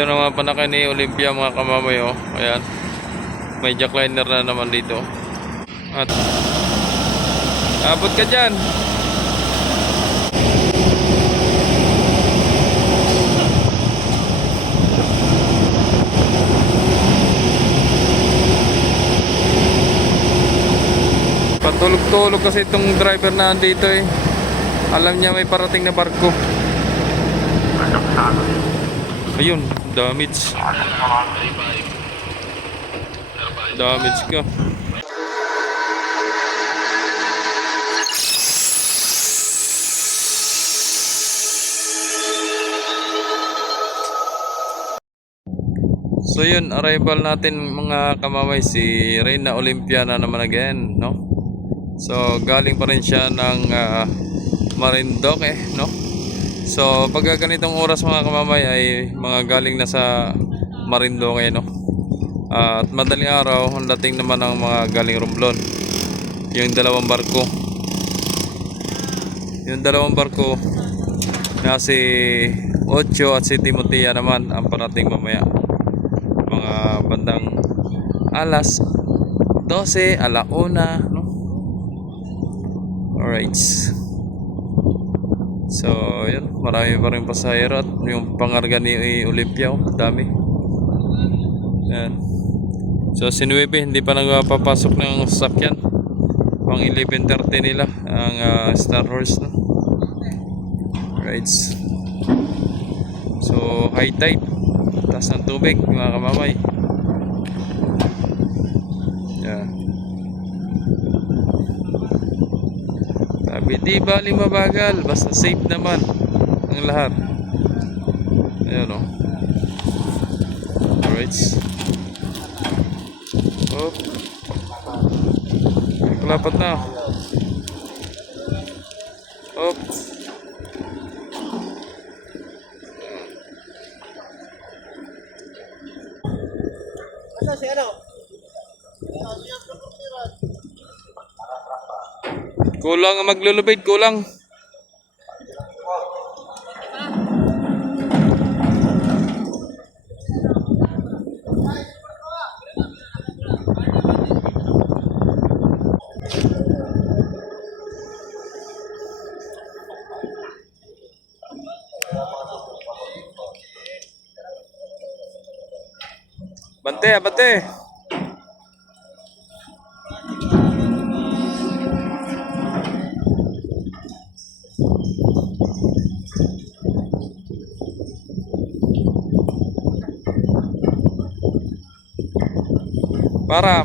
Ito naman panakay ni Olympia mga kamamay, oh. Ayan. May jackliner na naman dito. At abot ka dyan. Patulog-tulog kasi itong driver na andito eh. Alam niya may parating na barko. Ayun, damage. Damage ka. So yun, arrival natin mga kamamay, si Reyna Olympia na naman again, no? So galing pa rin siya ng Marinduque, no? So pag ganitong oras mga kamamay ay mga galing na sa Marinduque, no? At madaling araw ang dating naman ng mga galing Romblon, yung dalawang barko. Yung dalawang barko na si Ocho at si Timotea naman ang parating mamaya, mga bandang alas 12, alauna, no? Alright. So yun, marami pa rin pasahero at yung pangarga ni Olympia, oh, dami. Yan. So si 9 hindi pa nagpapasok ng sasakyan. Pang 11:30 nila ang Star Horse, no? Right. So high tide, taas ng tubig mga kamamay. Yan. Sabi di bali mabagal, basta safe naman ang lahat. Ayan, oh. Alright. Oh. Kalapat na. Oh. Asa si ano? Kulang ang maglulubid, kulang. Bante, bante.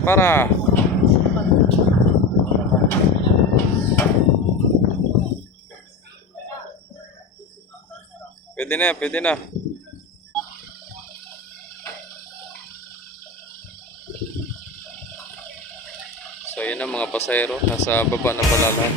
Para. Pwede na. So yun ang mga pasahero, nasa baba na pala lahat.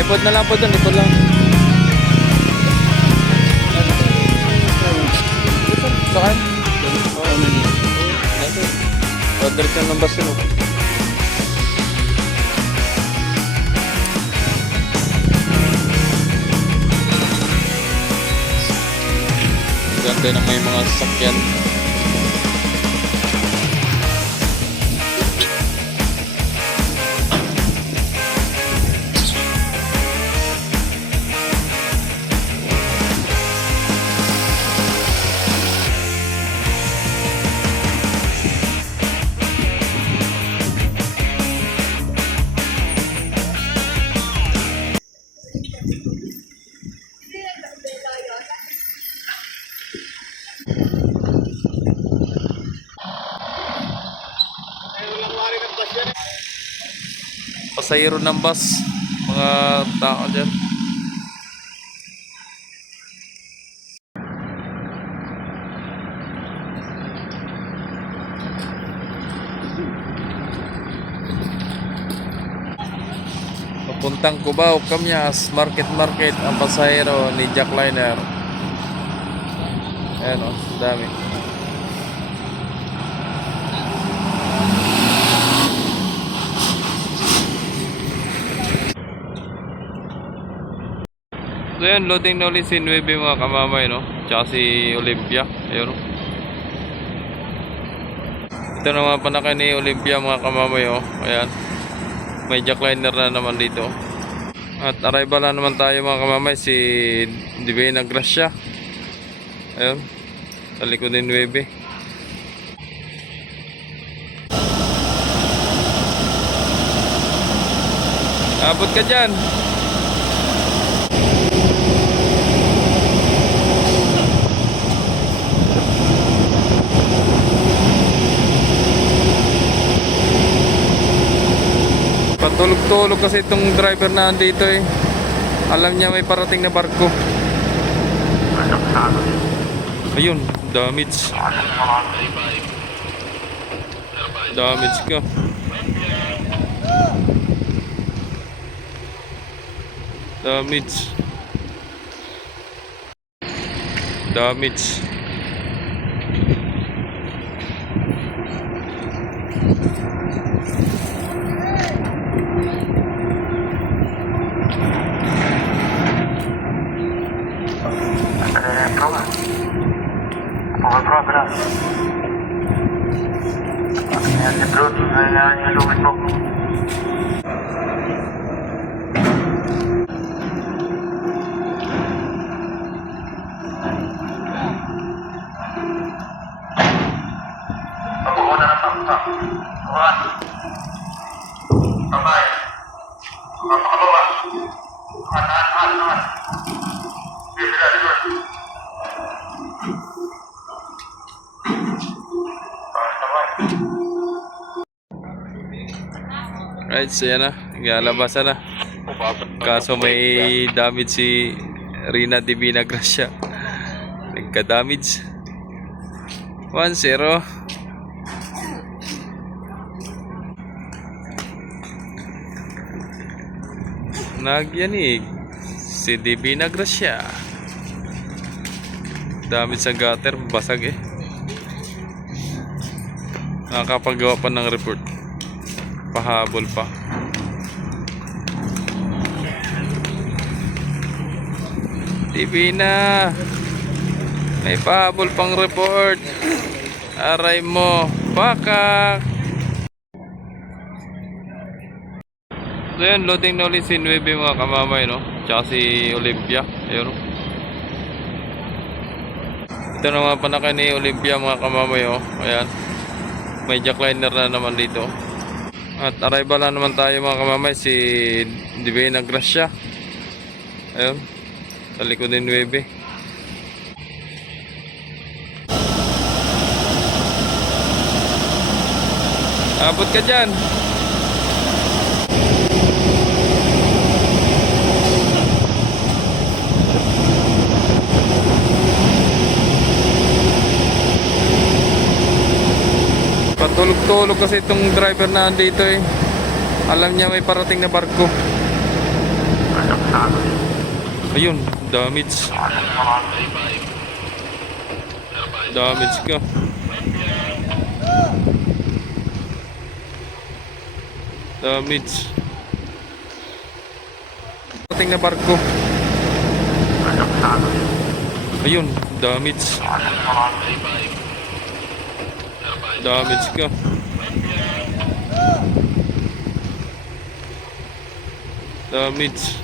Ipod na lang po doon, ipod lang. Saan? Order ka ng baso, no? Ganda na may mga sasakyan. pasahero ng bus, mga tao dyan. Papuntang Cubao, Kamyas, Market ang pasahero ni Jackliner. Ayan o, dami. So yan, loading na ulit si Nueve mga kamamay, no? Tsaka si Olympia. Ayun, no? Ito naman panakay ni Olympia mga kamamay, oh. Ayan. May jackliner na naman dito. At arrival na naman tayo mga kamamay, si Divina Gracia. Ayun. Sa likod ni Nueve. Abot ka dyan. Patulog-tulog kasi itong driver na dito eh. Alam niya may parating na barko. Ayun, damage. Damage ka. Damage. Damage. Pokoknya yang terus yang lumit mo. Ako na natampak. Kuhan. Bye-bye. Mapakababa. Han. Bila. Right, so yan na. Nagalabasan na. Kaso may damage si Rina Divina Gracia. Nagka-damage. 1-0. Nagyanig si Divina Gracia. Damage sa gutter. Basag eh. Nakakapagawa pa ng report. Pahabol pa. Divina, may pahabol pang report. Aray mo, baka. So yan, loading na ulit si Nueve mga kamamay, no? Tsaka si Olympia. Ayun, no? Ito naman panakay ni Olympia mga kamamay, oh. Ayan. May jackliner na naman dito. At arrival na naman tayo mga kamamay, si Divina Gracia. Ayun, sa likod ni Nueve. Abot ka dyan. Patulog-tulog kasi itong driver na dito eh. Alam niya may parating na barko. Ayun, damage. Damage ka. Damage. Parating na barko. Ayun, damage. Damage ka. Damage.